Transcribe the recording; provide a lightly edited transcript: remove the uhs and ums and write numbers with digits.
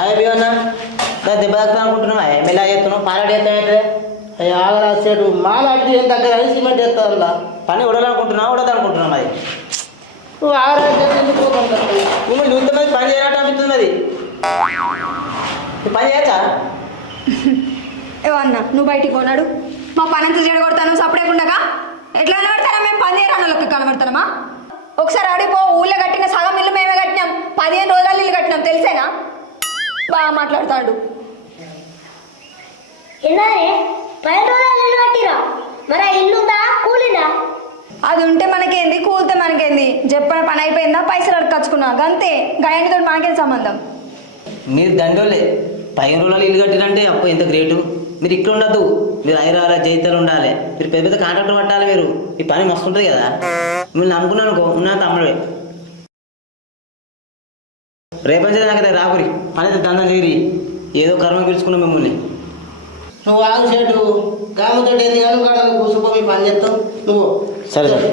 అవి అన్నా దెబ్బ తాకుతా అనుకుంటున్నావా మెల్లగా చేస్తున్నావు పాలాడి చేస్తామైతే ఆగరా సేటు మాలాంటి ఏం దగ్గర సిమెంట్ చేస్తా పని ఉడాలనుకుంటున్నావు ఉడదనుకుంటున్నావు మరి నువ్వు ఆగరా ఎందుకు పోతుంటావు నువ్వు ఇంతమంది పని చేయనట్టు అనిపిస్తుంది అది పని చేయచ్చా ఏమన్నా నువ్వు బయటికి పోనాడు మా పని ఎంత చెడగొడతాను సపడేకుండగా ఎట్లా కనబడతారా మేము పని చేయరాను వాళ్ళకి కనబడతానమా ఒకసారి అడిగిపో ఊళ్ళో కట్టిన సగం ఇల్లు మేమే కట్టినాం 15 రోజులు ఇల్లు కట్టినాం తెలిసేనా బాగా మాట్లాడతాడు ఎన్నారే 15 రోజులు ఇల్లు కట్టిరా మరి ఇల్లుందా కూలిందా అది ఉంటే మనకేంది కూలితే మనకేంది చెప్పిన పని అయిపోయిందా పైసలు అడగచ్చుకున్నా గంతే గాయనితో మనకేం సంబంధం మీరు దండోలే 15 రోజులు ఇల్లు కట్టినంటే అప్పు ఎంత గ్రేటు మీరు ఇక్కడ ఉండద్దు మీరు హైదరాబాద్ జైతాలు ఉండాలి మీరు పెద్ద పెద్ద కాంట్రాక్టర్ పట్టాలి మీరు ఈ పని మస్తు ఉంటుంది కదా మీరు నమ్ముకున్నాను అనుకో ఉన్నా తమ్ముడే రేపంచే నాకు రాకురి పని అయితే దండం చేయరి ఏదో కర్మ పిలుచుకున్నాం మిమ్మల్ని నువ్వు ఆగు సేటు కాముతో ఎన్ని గంటలు కూర్చుపో మీ పని చేస్తావు నువ్వు సరే సరే